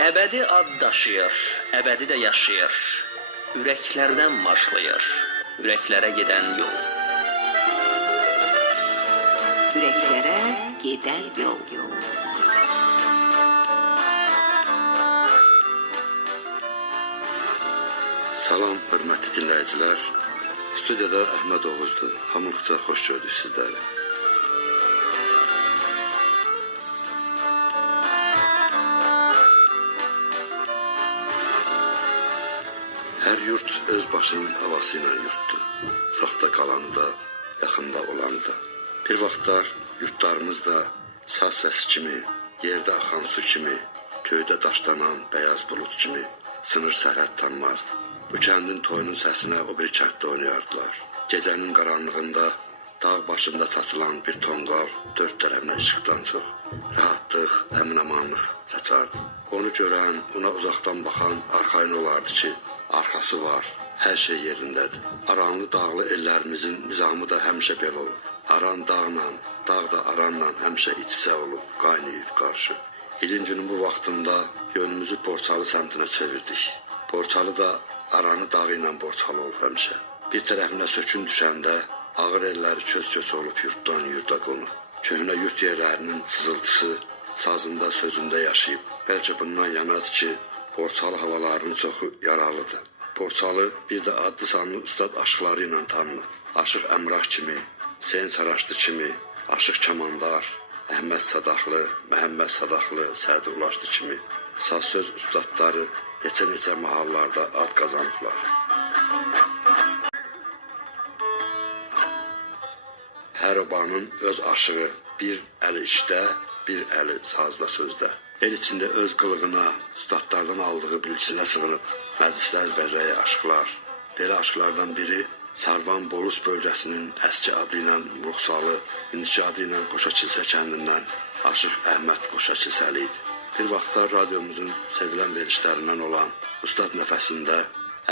Əbədi ad daşıyır, əbədi də yaşayır. Ürəklərdən başlayır, ürəklərə gedən yol. Ürəklərə gedən yol. Salam, hörmətli dinləyicilər. Studiyada Əhməd Oğuzdur. Hamılıqca xoş gördük sizləri. Hər yurt öz başının havası ilə yurtdur. Uzaqda qalanı da, yaxında olanı da. Bir vaxtlar yurtlarımız da saz səsi kimi, yerdə axan su kimi, göydə daşlanan bəyaz bulut kimi sınır sərhəd tanımazdı. Bu kəndin toyunun səsinə o bir kənddə oynayardılar. Gecənin qaranlığında dağ başında çatılan bir tonqal dörd tərəfinə işıqdan çox rahatlıq, əmin-amanlıq saçardı. Onu görən, ona uzaqdan baxan arxayın olardı ki, arxası var, hər şey yerindədir. Aranlı dağlı ellərimizin nizamı da həmişə belə olub. Aran dağla, dağ da aranla həmişə iç-içə olub, qaynayıb qarşı. İlin günün bu vaxtında yönümüzü Borçalı səmtinə çevirdik. Borçalı da aranı dağı ilə borçalı olub həmişə. Bir tərəfinə sökün düşəndə ağır elləri köz-köz olub yurtdan yurda qonub. Köhnə yurt yerlərinin sızıltısı sazında, sözündə yaşayıb. Bəlkə bundan yanadır ki, Borçalı havalarının çoxu yaralıdır. Borçalı bir də adlı sanlı ustad aşıqları ilə tanınır. Aşıq Əmrah kimi, Hüseyin Saraçlı kimi, Aşıq Kamandar, Əhməd Sadaqlı, Məhəmməd Sadaqlı, Sədi Ulaşlı kimi saz söz ustadları neçə mahallarda ad qazanıblar. Hər obanın öz aşığı bir əli işdə, bir əli sazda sözdə. El içində öz qılığına, ustadlardan aldığı bilgisinə sığınıb məclislər bəzəyi aşıqlar. Belə aşıqlardan biri Sarvan Bolus bölgəsinin əski adı ilə Ruxsalı, indiki adı ilə Qoşakilsə kəndindən Aşıq Əhməd Qoşakilsəli idi. Bir vaxtlar radiomuzun sevilən verilişlərindən olan Ustad nəfəsində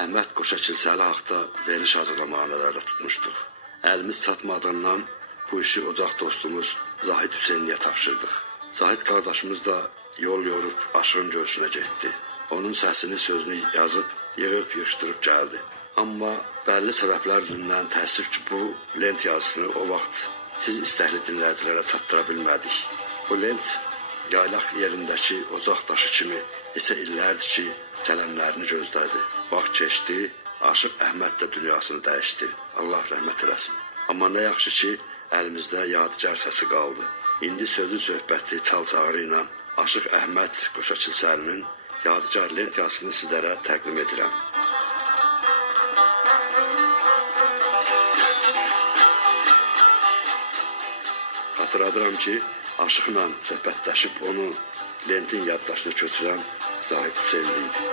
Əhməd Qoşakilsəli haqda veriliş hazırlamağa nəzərdə tutmuşduq. Əlimiz çatmadığından bu işi ocaq dostumuz Zahid Hüseyniyə tapşırdıq. Zahid qardaşımız da yol yorub aşığın görüşünə getdi. Onun səsini, sözünü yazıb, yığıb, yığışdırıb gəldi. Amma bəlli səbəblər üzündən təəssüf ki, bu lent yazısını o vaxt siz istəkli dinləyicilərə çatdıra bilmədik. Bu lent yaylaq yerindəki ocaq daşı kimi neçə illərdir ki, gələnlərini gözlədi. Vaxt keçdi, Aşıq Əhməd də dünyasını dəyişdi. Allah rəhmət eləsin. Amma nə yaxşı ki, əlimizdə yadigar səsi qaldı. İndi sözü söhbəti çal-çağırı ilə Aşıq Əhməd Qoşakilsəlinin yadigar lent yazısını sizlərə təqdim edirəm. Xatırladıram ki, aşıqla söhbətləşib onu lentin yaddaşına köçürən Zahid Hüseynli idi.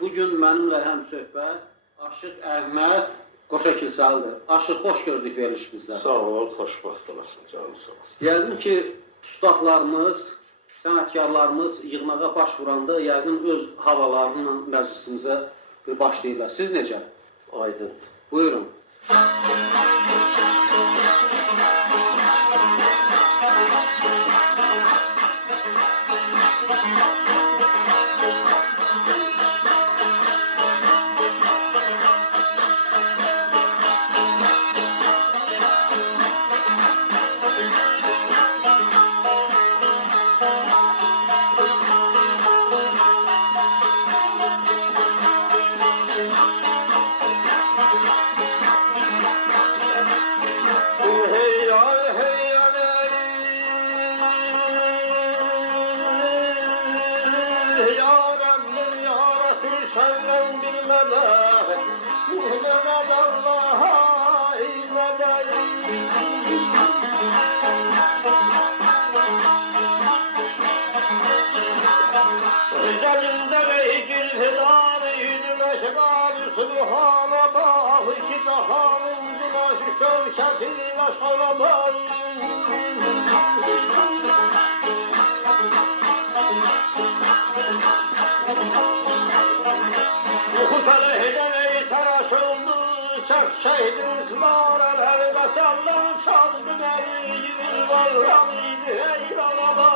Bugün mənimlə həm söhbət Aşıq Əhməd Qoşakilsəlidir. Aşıq, xoş gördük verilişimizdə. Sağ ol, xoşbaxt olasın, canım sağ olsun. Yəqin ki, ustadlarımız, sənətkarlarımız yığmağa baş vuranda yəqin öz havalarıyla məclisimizə bir başlayırlar. Siz necə? Aydın. Buyurun. Şehidimiz var elbette sallan çaldı beni yürü vallahi ey baba.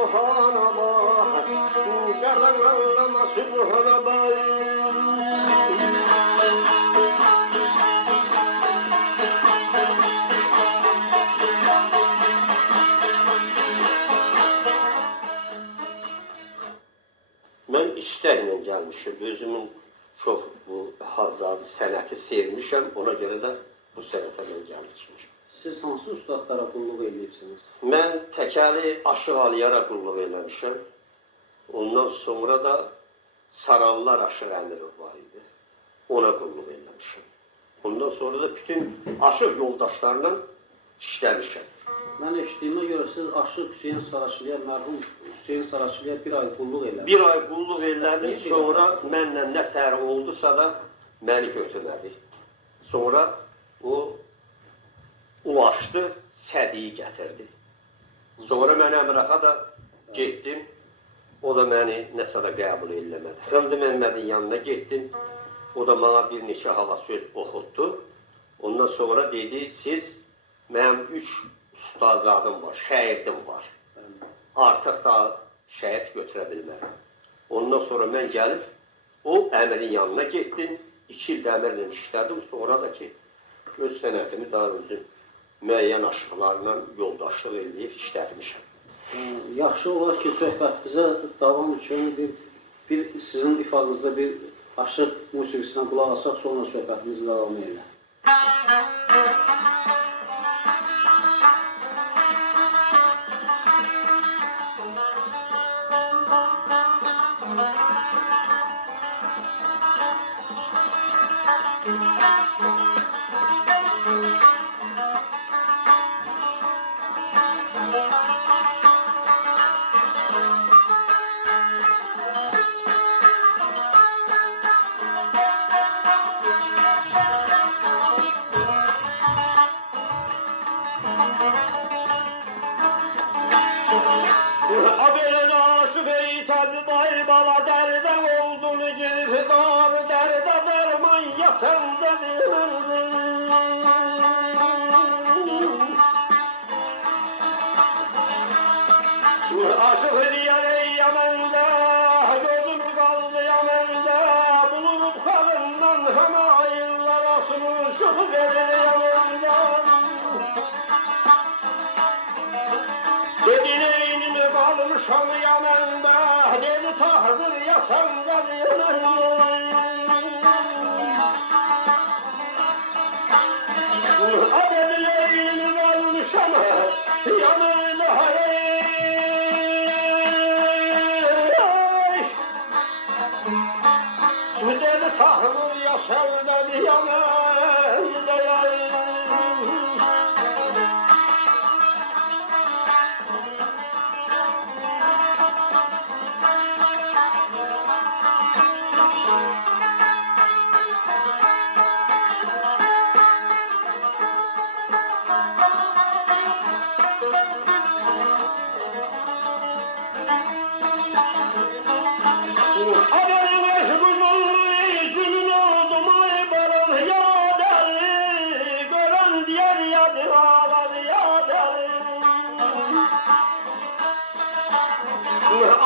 Subhanallah, Kerem Allah'ıma Subhanallah. Ben istəklə gəlmişim, özümün çox bu hazadı sənəti sevmişəm, ona görə də bu sənətə mən gəlmişim. Siz hansı ustadlara qulluq edirsiniz? Mən təkəli aşıq aliyara qulluq eləmişəm. Ondan sonra da Sarallar Aşıq Əmirov var idi. Ona qulluq eləmişəm. Ondan sonra da bütün aşıq yoldaşlarla işləmişəm. Mən eşitdiyimə görə siz Aşıq Hüseyin Saraçlıya, mərhum Hüseyin Saraçlıya bir ay qulluq eləmişsiniz. Bir ay qulluq elədim, sonra mənlə nə səhər oldusa da məni götürmədi. Sonra o ulaşdı, sədiyi gətirdi. Sonra mən Əmraxa da getdim, o da məni nəsə də qəbul eləmədi. Həmdə Məmmədin yanına getdim, o da bana bir neçə hava söz oxutdu. Ondan sonra dedi, siz mənim 3 ustazadım var, şəhiddim var. Artıq da şəhid götürə bilmərəm. Ondan sonra mən gəlib, o əmirin yanına getdim, 2 il də əmirlə işlədim, sonra da ki, öz sənətimi daha özüm müəyyən aşıqlarla yoldaşlıq edib işlətmişəm. Yaxşı olar ki, söhbətimizə davam üçün bir sizin ifadınızda bir aşıq musiqisinə qulaq asaq, sonra söhbətimizi davam edelim. Abelin aşık eytədi bay bala dərdə oldun girib dar dərdə dərman ya səndədir. Aşık eləyər ey yəməndə, gözüm qaldı yəməndə, bulunub xalından həmə ayırlar asılır şıx verir yəməndə. Dedi neynimi qalmışam yəməndə, dedi tahdır ya səndədir yəməndə. Dedi neynimi qalmışam yəməndə, dedi tahdır ya səndədir yəməndə.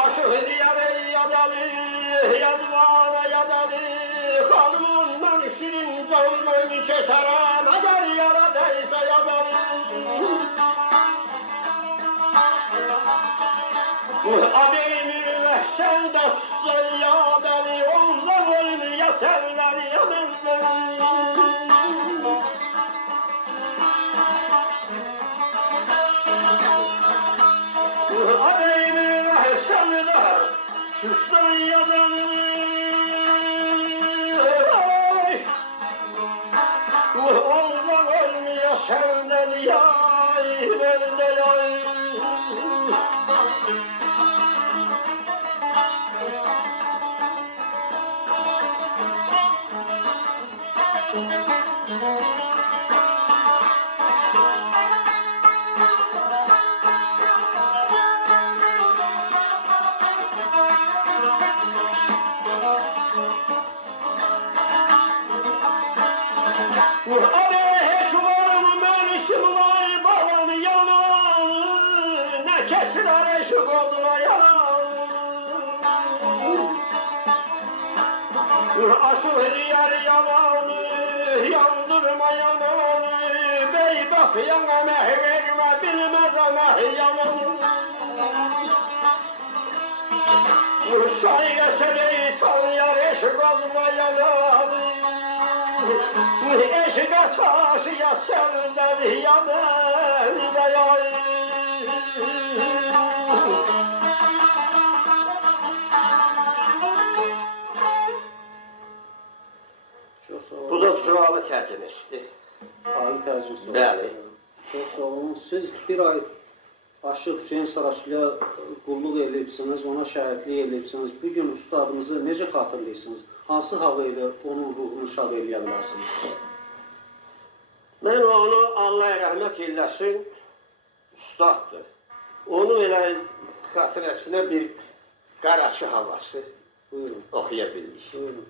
Aşık diyar ey yadalı, yadvana yadalı, hanımından şirin canını keserem, eğer yara değse yadalı. Ademir vəhşən də tutsa yadalı, ondan ölmüyə sevlər yadalı. Ademir vəhşən də tutsa yadalı, ondan ölmüyə sevlər yadalı. Kesir eşik oduna yanan. Aşık yer yananı, yandırma yananı, beybak yana verme, bilmez ana yananı. Şair eseri tanıyar eşik oduna yananı, eşike taşıya senden yananı yay. Çox sağ olun. Bu da Curalı tərcüməsidir. Ali tərcümə. Bəli. Çox sağ olun. Siz bir ay Aşıq Hüseyn Saraçlıya qulluq edibsiniz, ona şəhidlik edibsiniz. Bu gün ustadınızı necə xatırlayırsınız? Hansı hağı ilə onun ruhunu şad eləyə bilərsiniz? Mən onu Allah rəhmət eləsin, ustaddır. Onun elə xatirəsinə bir Qaraçı havası Buyurun. oxuya bildik. Buyurun.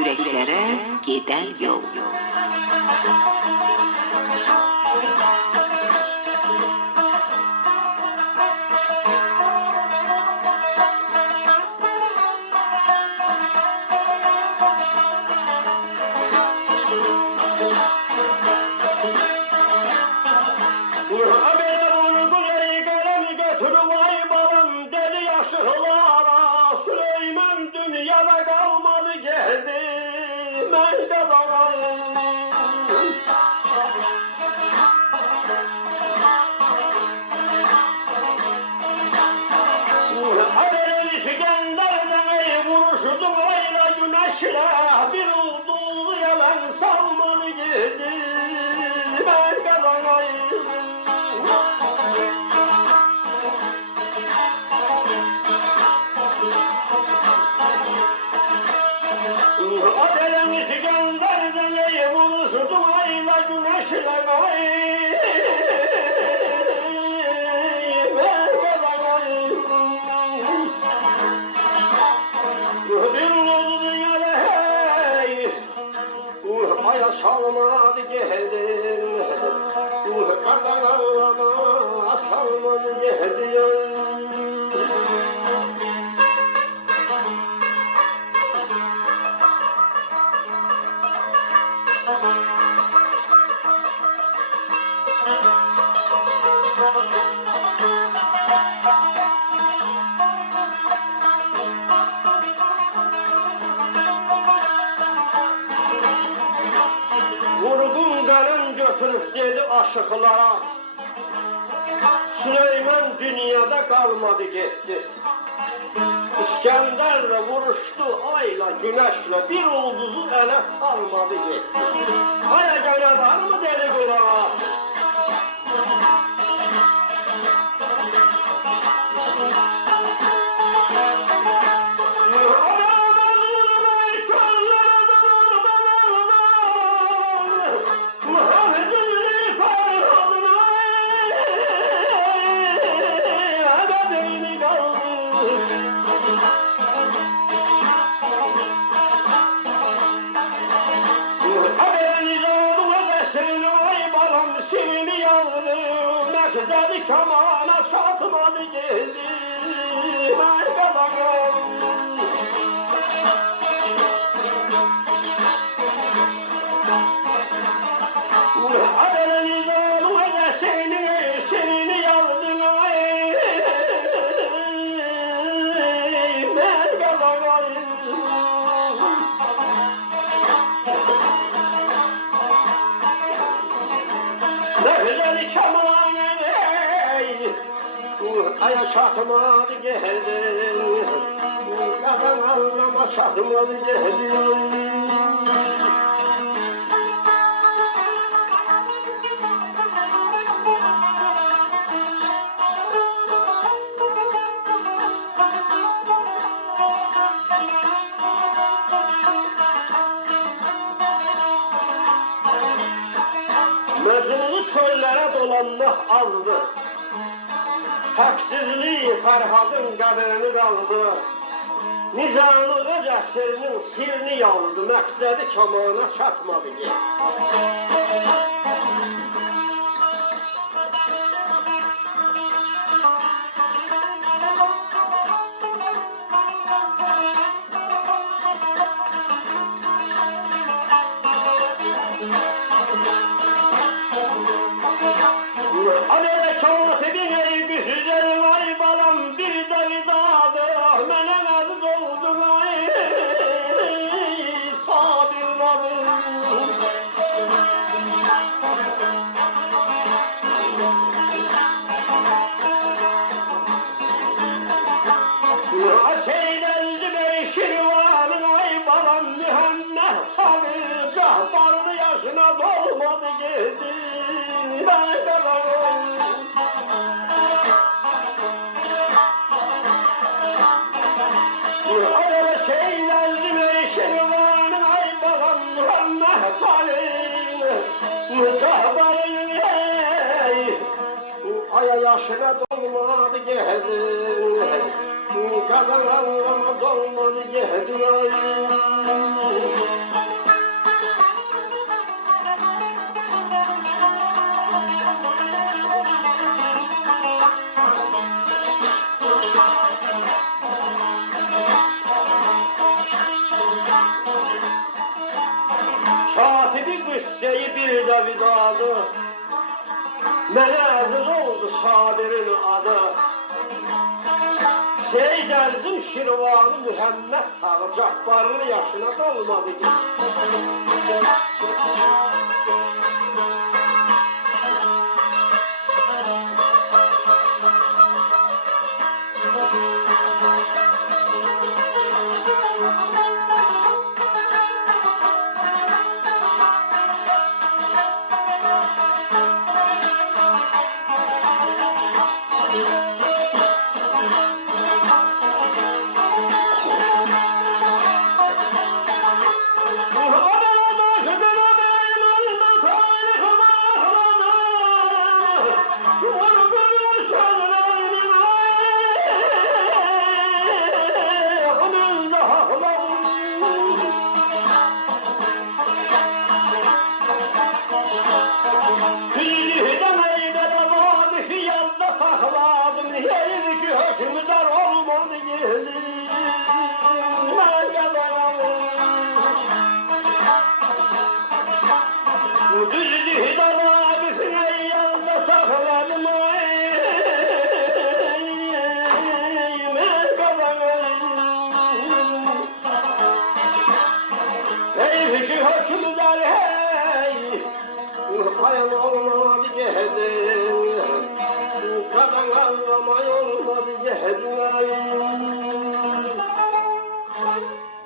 Ürəklərə gedən yol. Haber onu güzel kalem götürüp ay balam dedi yaşlılara, Süleyman dünyada kalmadı geldi meydana. Haber İskender'den ey vuruştu ayla güneşle, bir oldu yalan salmadı geldi meydana. Adelemiz gönderdi ey vuruştu ayla güneşle ay. Bir oldu dünyada hey, aya salmadı geldim, karanlığa salmadı geldim. Vurgun kalem götürüp dedi aşıklara, Süleyman dünyada kalmadı gitti. İskender'le vuruştu ayla güneşle, bir ulduzu ele salmadı gitti. Aya gelen var mı dedi kulağa? Dedi kamana çatmadı geldi mergalanım. Adeleniz oğlu ve seni yazdım ay mergalanım. Dedi kamana aya çatmadı geldi, yakan anlama çatmadı geldi. Məcnunu çöllərə dolanmaq aldı. Həqsizlik Fərhadın qədrini qaldı. Nizamı öz əsrinin sirrini yaldı. Məqsədi kamana çatmadı ki. Aya yaşına dolmadı geldi, kazanama dolmadı geldi. Katibi qüsseyi bir də vidadı, mənə əziz oldu Sabirin adı. Seyyid Ərzim Şirvanı Mühəmməd Tağı Cabbarlı yaşına dolmadı ki.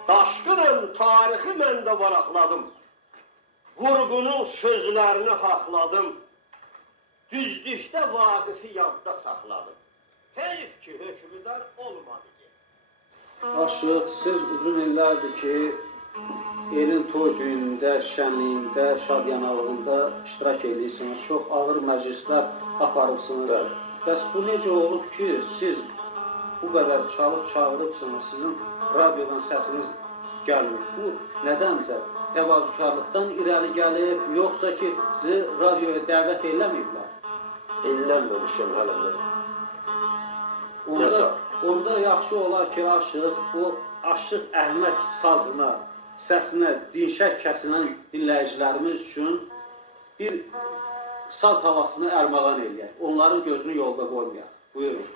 Daşqının tarixi mən də varaqladım. Vurğunun sözlərini haqladım. Düzlükdə Vaqifi yadda saxladım. Heyf ki, hökmüdar olmadı ki. Aşıq, siz uzun illərdir ki, elin toy günündə, şənliyində, şadyanalığında iştirak edirsiniz. Çox ağır məclislər aparıbsınız. Bəs bu necə olub ki, siz bu qədər çalıb çağırıbsınız, sizin radyodan səsiniz gəlmir. Bu nədənsə təvazükarlıqdan irəli gəlib, yoxsa ki, sizi radioya dəvət eləməyiblər? Ellənməmişəm hələ mən. Onda yaxşı olar ki, Aşıq, bu Aşıq Əhməd sazına, səsinə dinşək kəsilən dinləyicilərimiz üçün bir saz havasını ərmağan eləyək. Onların gözünü yolda qoymayaq. Buyurun.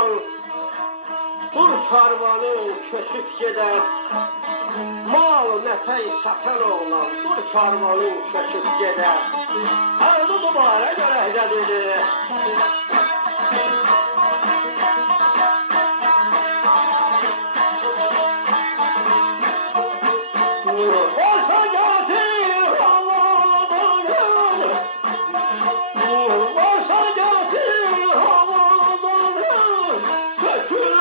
olan, dur karvanın köçüb gedər. Mal mətəy satan olan, dur karvanın köçüb gedər. Ardı dubara görəkdədir. Olsa gətir havadan, olsa gətir havadan, götür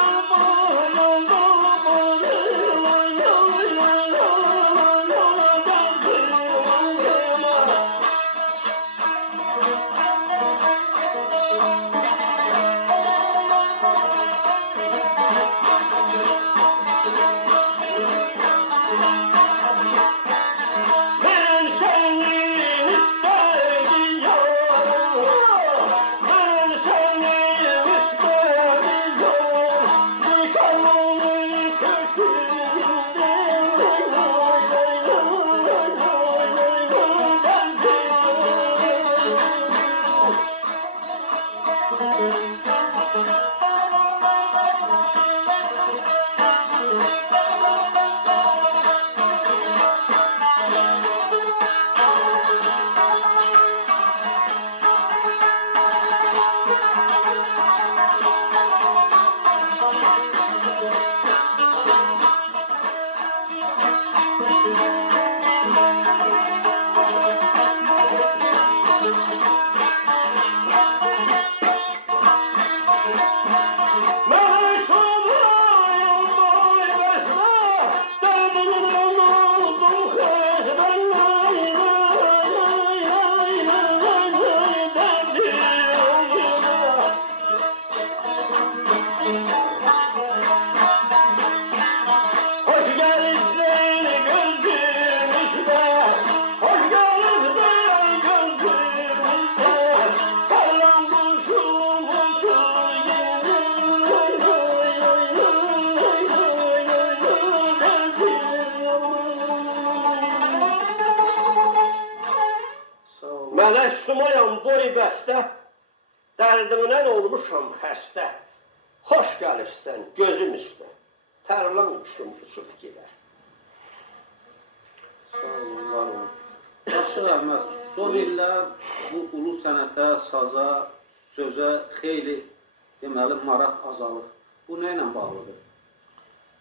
Mələk sumayam boy bəstə, dərdimdən olmuşam xəstə. Xoş gəlirsən gözüm üstə, tərlan üçün uçub gedər. Sağ olun, var olun. Yaxşı Əhməd, son illər bu ulu sənətə, saza, sözə xeyli deməli maraq azalır. Bu nə ilə bağlıdır?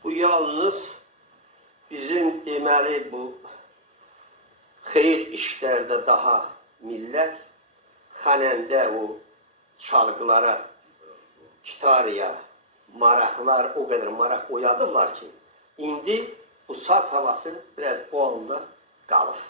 Bu yalnız bizim deməli bu xeyir işlərdə daha millət xanəndə o çalgılara, kitariya, maraqlar o qədər maraq oyadılar ki, indi bu saz havası biraz bu anda qalır.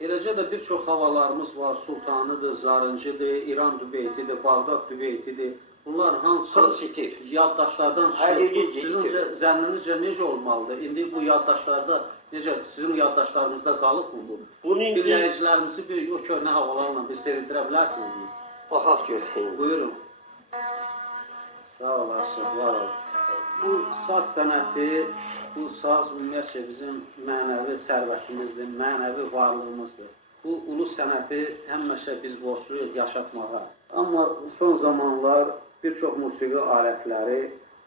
Eləcə də bir çox havalarımız var, Sultanıdır, Zarıncıdır, İran dübeytidir, Bağdad dübeytidir. Bunlar hansı Pozitiv. yaddaşlardan Həqiqi çıxır? Sizin zənnənizcə necə olmalıdır? İndi bu yaddaşlarda, necə sizin yaddaşlarınızda qalıb mı bu? Bunu indi Dinləyicilərimizi bir o köhnə havalarla bir sevindirə bilərsinizmi? baxaq görəyim. Buyurun. Sağ olasın, var olun. Bu saz sənəti, bu saz ümumiyyətcə bizim mənəvi sərvətimizdir, mənəvi varlığımızdır. Bu ulu sənəti həmişə biz borcluyuq yaşatmağa. Amma son zamanlar bir çox musiqi alətləri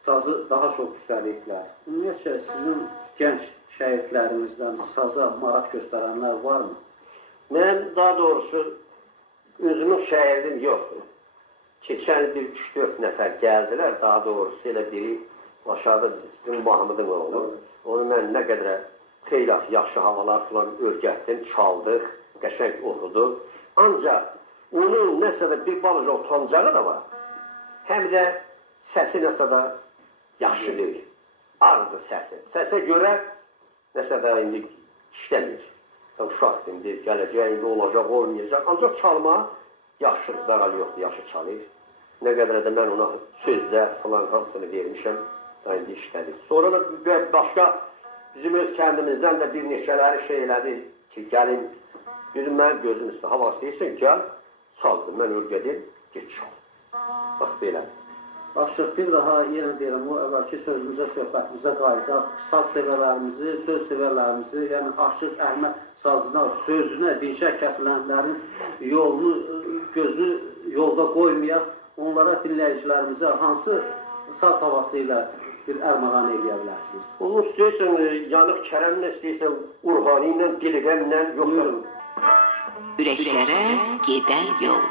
sazı daha çox üstəliyiblər. Ümumiyyətcə sizin gənc şəhidlərimizdən saza maraq göstərənlər varmı? Mən daha doğrusu özümün şəhərdim yoxdur. Keçən bir 3-4 nəfər gəldilər, daha doğrusu elə biri aşağıda bizim Mahmudun oğlu. Onu mən nə qədər xeyli yaxşı havalar falan örgətdim, çaldıq, qəşəng oxudu. Ancaq onun nəsə də bir balaca utancağı da var. Həm də səsi nəsə də yaxşı deyil. Azdır səsi. Səsə görə nəsə də indi işləmir. Uşaqdır indi, gələcək, indi olacaq, olmayacaq. Ancaq çalma yaxşıdır, zarar yoxdur, yaxşı çalır. Nə qədər də mən ona sözlər falan hamısını vermişəm, indi işlədik. Sonra da başqa bizim öz kəndimizdən də bir neçələri şey elədi ki, gəlin, dedim, mən gözüm üstə hava istəyirsən, gəl, çaldım, mən örgədim, get çal. Bax, belə. Başıq, bir daha yenə deyirəm, o əvvəlki sözümüzə, söhbətimizə qayıdaq, saz sevərlərimizi, söz sevərlərimizi, yəni Aşıq Əhməd sazına, sözünə, dinşək kəsilənlərin yolunu, gözünü yolda qoymayaq, onlara dinləyicilərimizə hansı saz havası ilə bir ərmağan eləyə bilərsiniz? Onu istəyirsən, yanıq kərəmlə istəyirsən, Urhani ilə, Dilqəmlə, yoxdur. Ürəklərə gedən yol.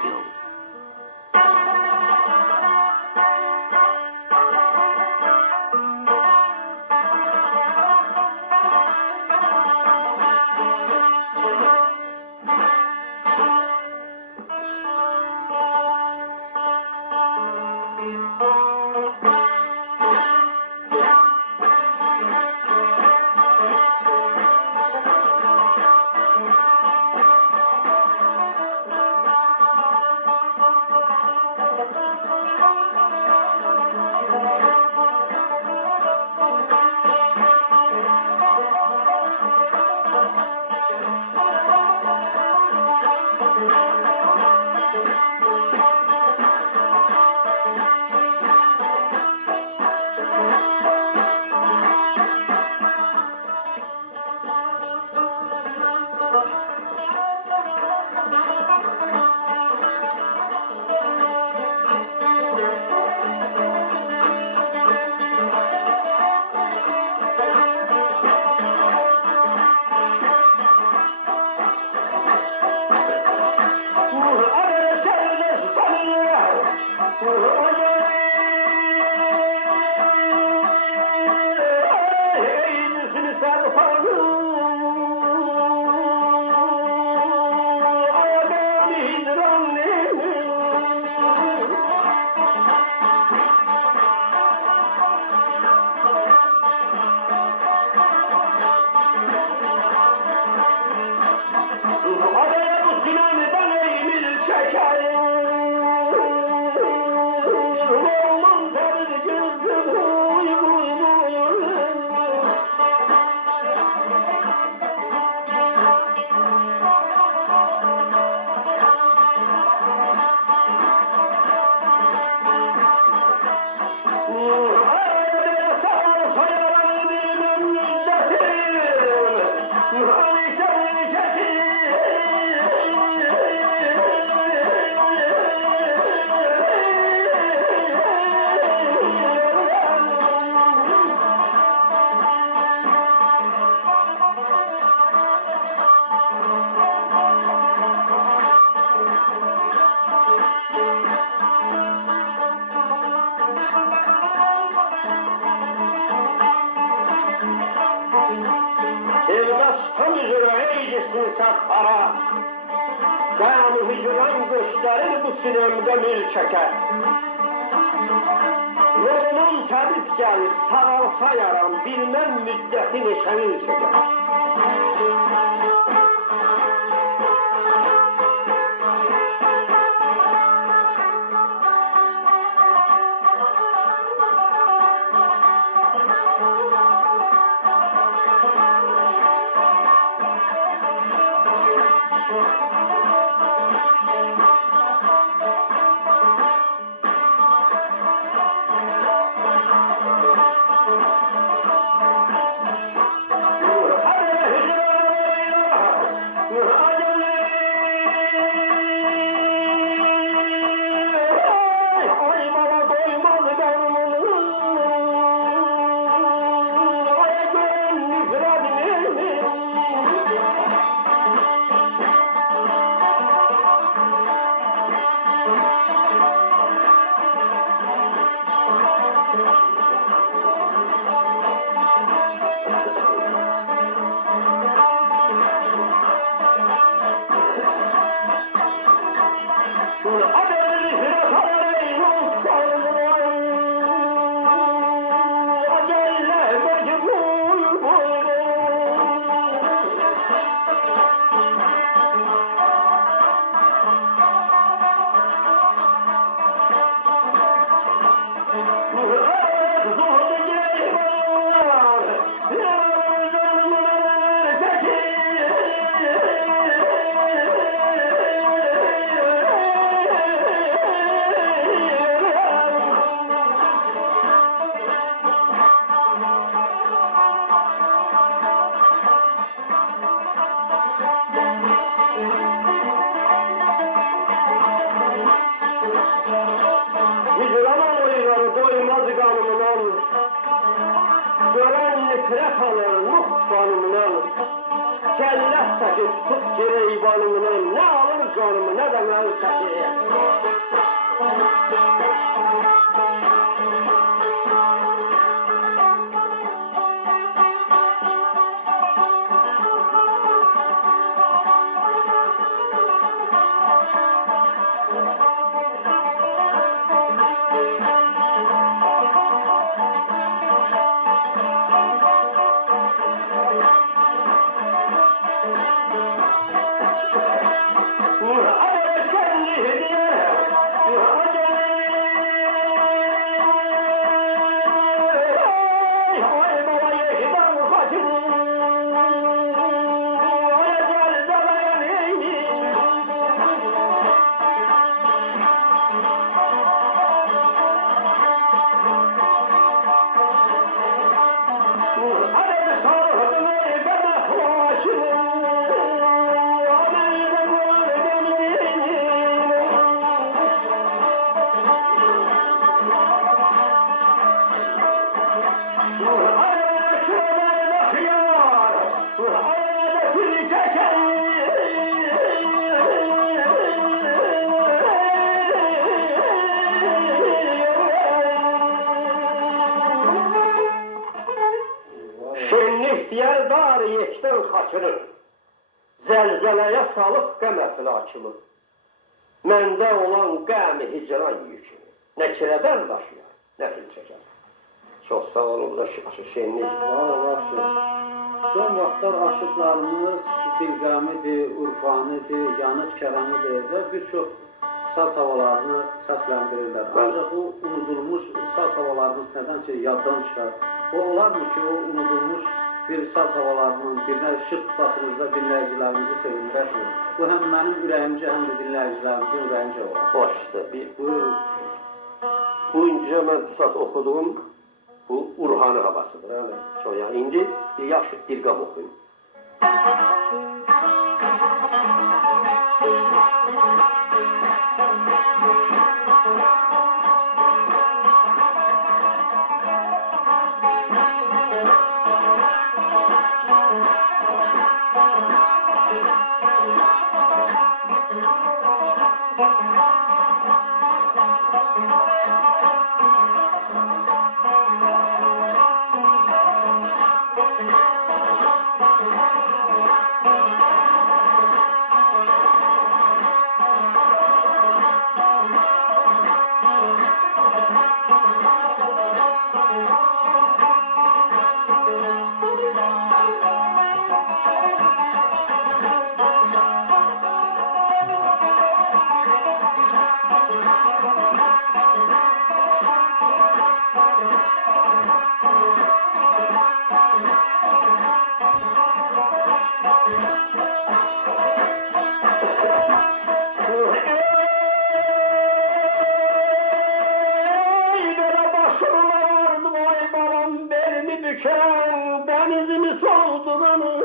Ara, dayanı hicran gösterir bu sinemde mil çeker. Yolunun tebrik gelir, sağalsa yaram, bilmem müddeti neşemil çeker. kalır Nuh canımdan. Cellat çəkib tut gireybanımdan. Ne alır canımı ne de mən çəkir. İhtiyar yekdən xaçırır, zəlzələyə salıb qəm əflakımı, məndə olan qəm-i hicran yükünü, nə kirədən daşıyar, nə fil çəkər. Çox sağ olun, bu da şenlik. Son vaxtlar aşıqlarımız Dilqamidir, Urfanidir, Yanıq Kərəmidir və bir çox saz havalarını səsləndirirlər. Ancaq o unudulmuş saz havalarımız nədənsə yaddan çıxar. O olarmı ki, o unudulmuş bir saz havalarının birinə şık tutasınızda dinləyicilərimizi sevindirəsiniz. Bu həm mənim ürəyimcə, həm də dinləyicilərimizin ürəyincə olar. Başdır. Bu incə mən pusat oxuduğum bu Urhanı havasıdır. Yani indi bir yaxşı Dilqam oxuyum. Denizimi solduranı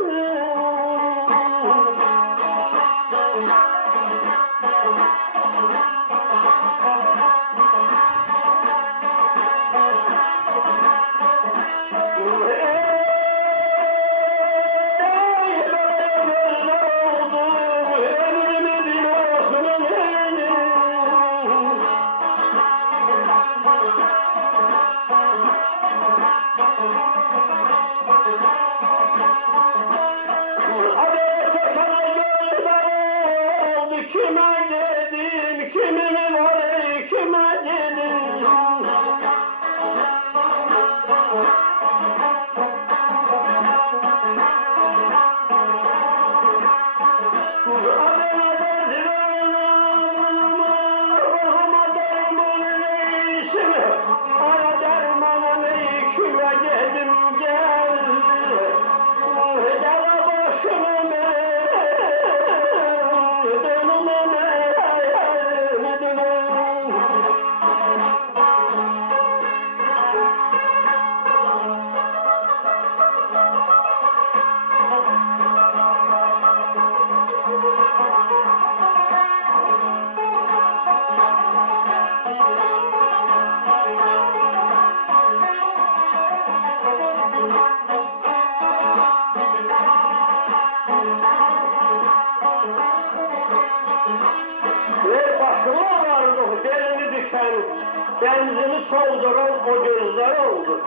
benzini solduran o gözler oldu.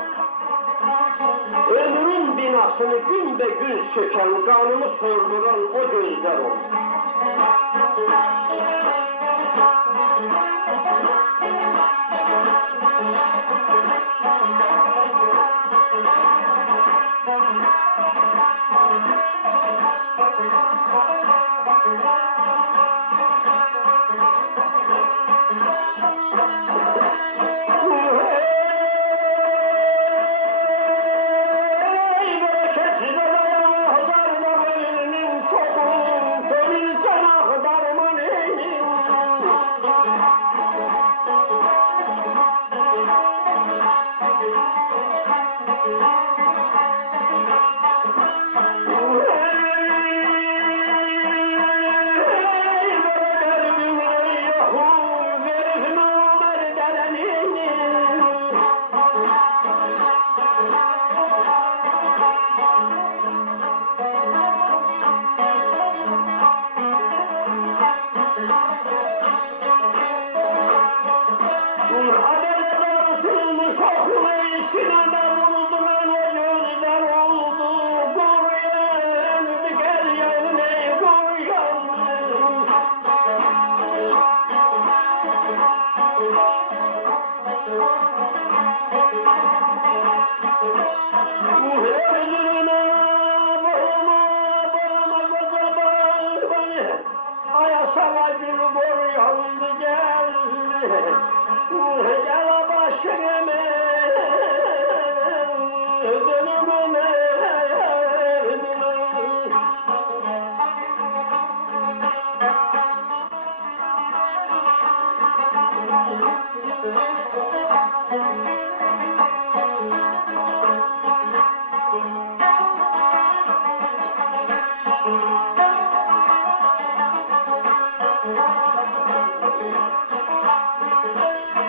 Ömrün binasını gün be gün söken, kanımı sorduran o gözler oldu.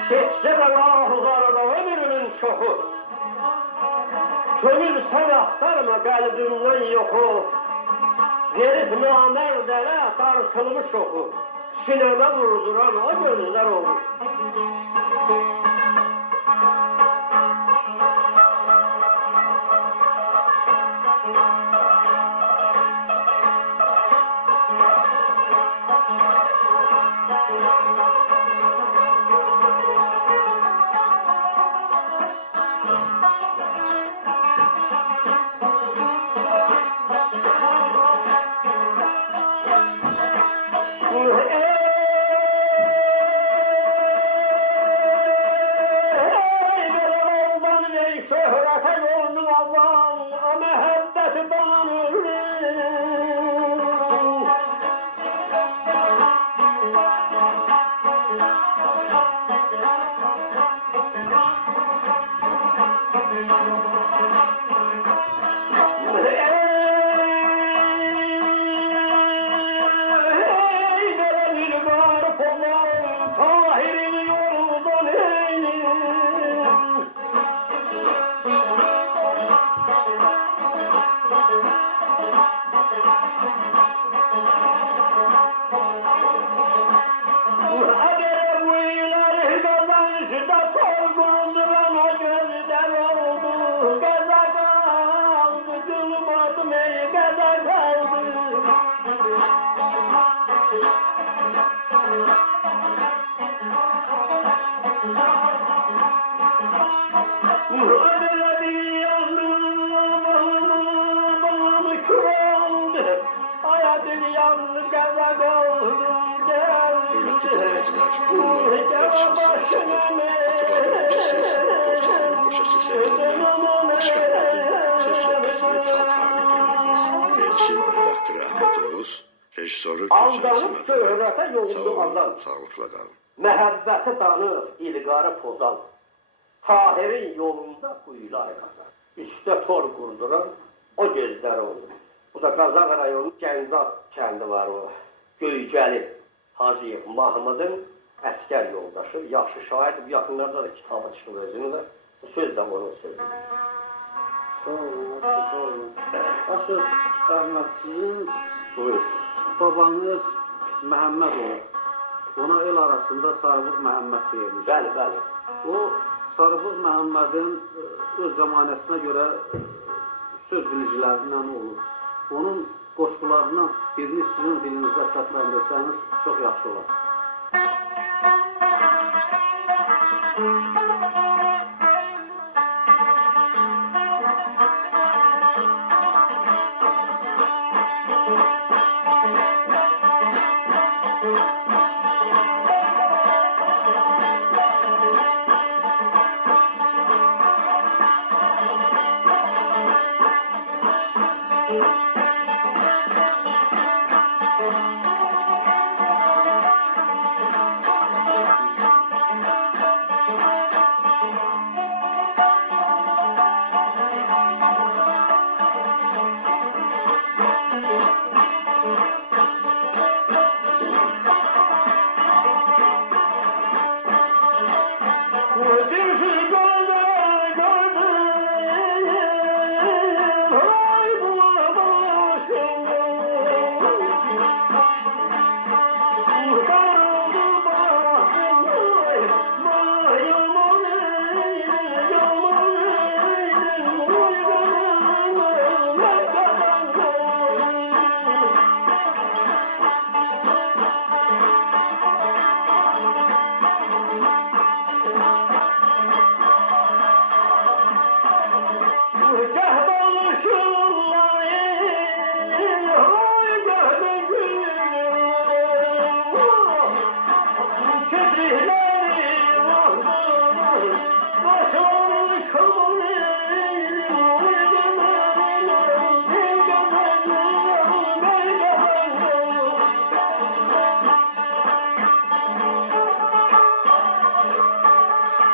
Geçse de lahuzarda ömrünün çoxu, könül sen axtarma qəlbimdən yoxu, verib namərdələ dartılmış oxu, sinəmə vurduran o gözlər olur. Aldanıb şöhrətə yoldu adam, məhəbbəti danıb, ilqarı pozan, Tahirin yolunda quyular qazan, üstə tor qurduran o gözlər oldu. Bu da Qazaq rayonu Gəncad kəndi var o, Göycəli Hacıyev Mahmudun əskər yoldaşı, yaxşı şairdir, bu yaxınlarda da kitabı çıxıb özünü də, bu söz də onun sözü. Sağ olun, sağ olun. Aşıq Əhməd, sizin babanız Məhəmməd olur. Ona el arasında Sarıqlı Məhəmməd deyilmiş. Bəli, bəli. O Sarıbığ Məhəmmədin öz zamanəsinə görə söz bilicilərindən olur. Onun qoşqularından birini sizin dilinizdə səsləndirsəniz çox yaxşı olar.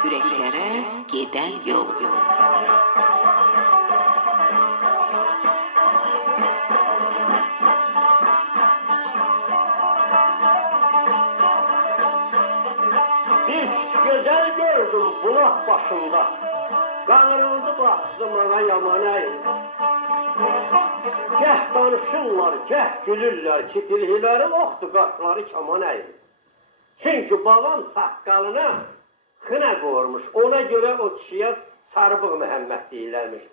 Ürəklere giden yol. Bir güzel gördüm bulak başında. Qanırıldı baxdı mana yamanay. Gəh danışırlar, gəh gülürlər ki, dilhiləri vaxtı qaşları kamanay. Çünkü babam saqqalına xına qoymuş. Ona göre o kişiyə Sarıbığ Məhəmməd deyirlərmiş.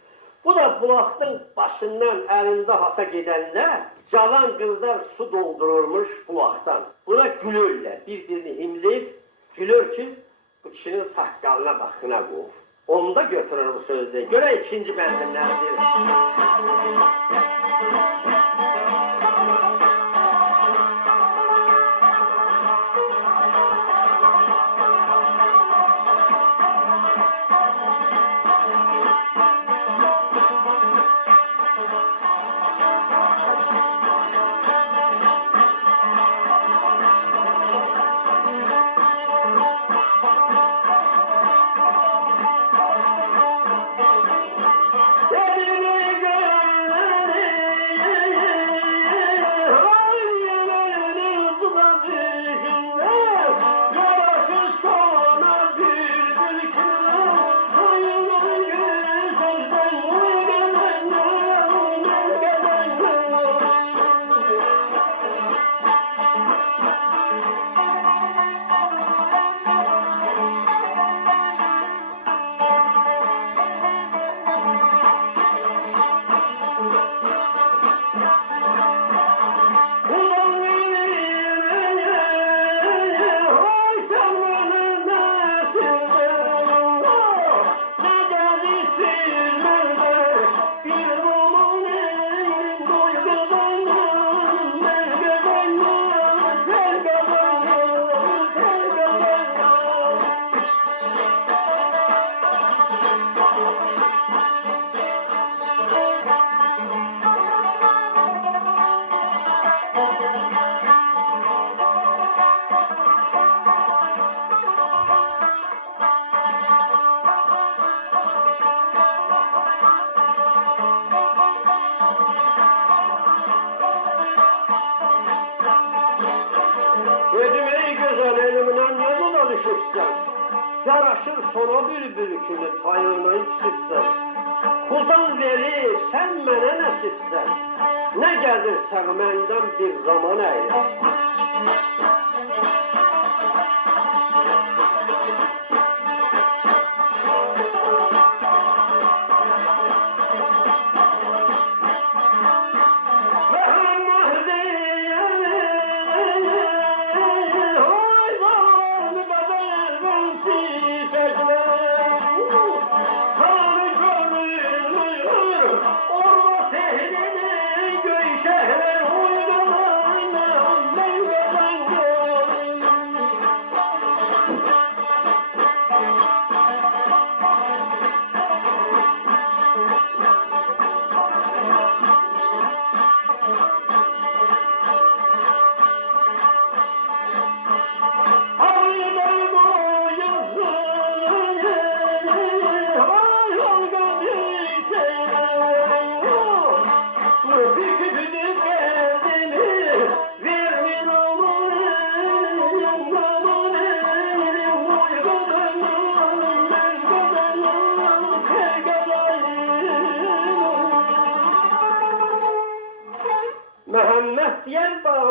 Bu da bulaqdın başından əlində hasa gedəndə cavan qızlar su doldururmuş bulaqdan. Buna gülürlər, bir-birini himləyib gülür ki, bu kişinin saqqalına da xına qoyur. Onu da götürür bu sözde. Göre ikinci bəndin nədir? Yaraşır sona bülbül kimi payına içirsən. Xuzan verib, sən mənə nəsibsən. Nə gəlirsən məndən bir zaman əylə.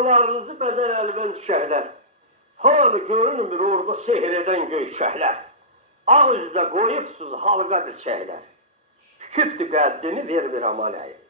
Ayaqlarınızı bədən əlbən düşəklər. Hanı görünmür orada sehr edən göyşəklər. Ağ üzdə qoyubsuz halqa dirçəklər. Tükübdü qəddini vermir amal əyir.